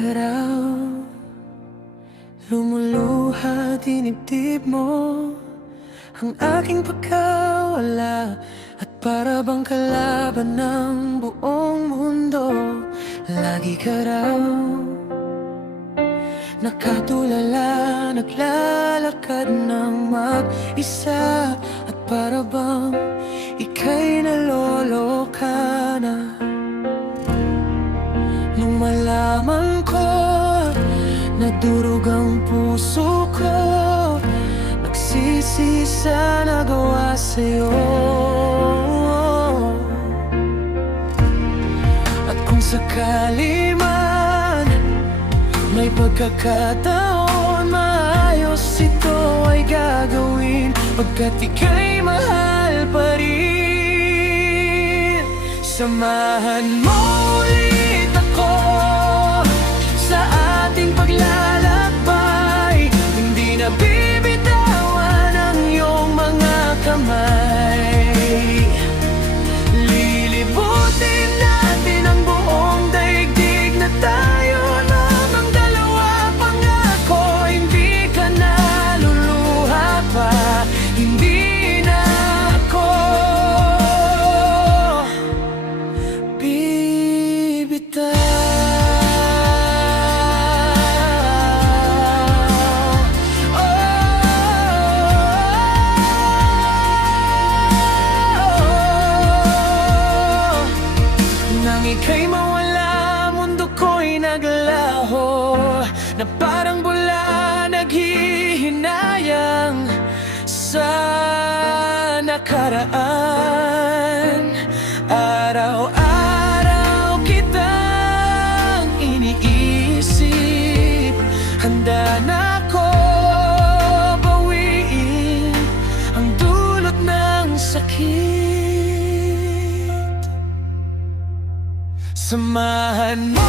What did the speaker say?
ka raw, lumuluha dinibdib mo ang aking pagkawala, at para bang kalaban ng buong mundo. Lagi ka raw nakatulala, naglalakad ng mag-isa, at para bang ika'y naloloka na. Nung malaman ko na durog ang puso ko, nagsisi sa nagawa sa'yo. At kung sakali man may pagkakataon, maayos ito ay gagawin, pagkat ika'y mahal pa rin. Samahan mo ulit ako sa ating paglalakbay, hindi na bibitawan ang iyong mga kamay. Lilibutin natin ang buong daigdig na tayo lamang dalawa. Pangako, hindi ka naluluha pa, hindi na ako bibitaw. Nang ika'y mawala, mundo ko'y naglaho, na parang bula naghihinayang sa nakaraan. Araw-araw kitang iniisip, handa na ako bawiin ang dulot ng sakit. Samahan mo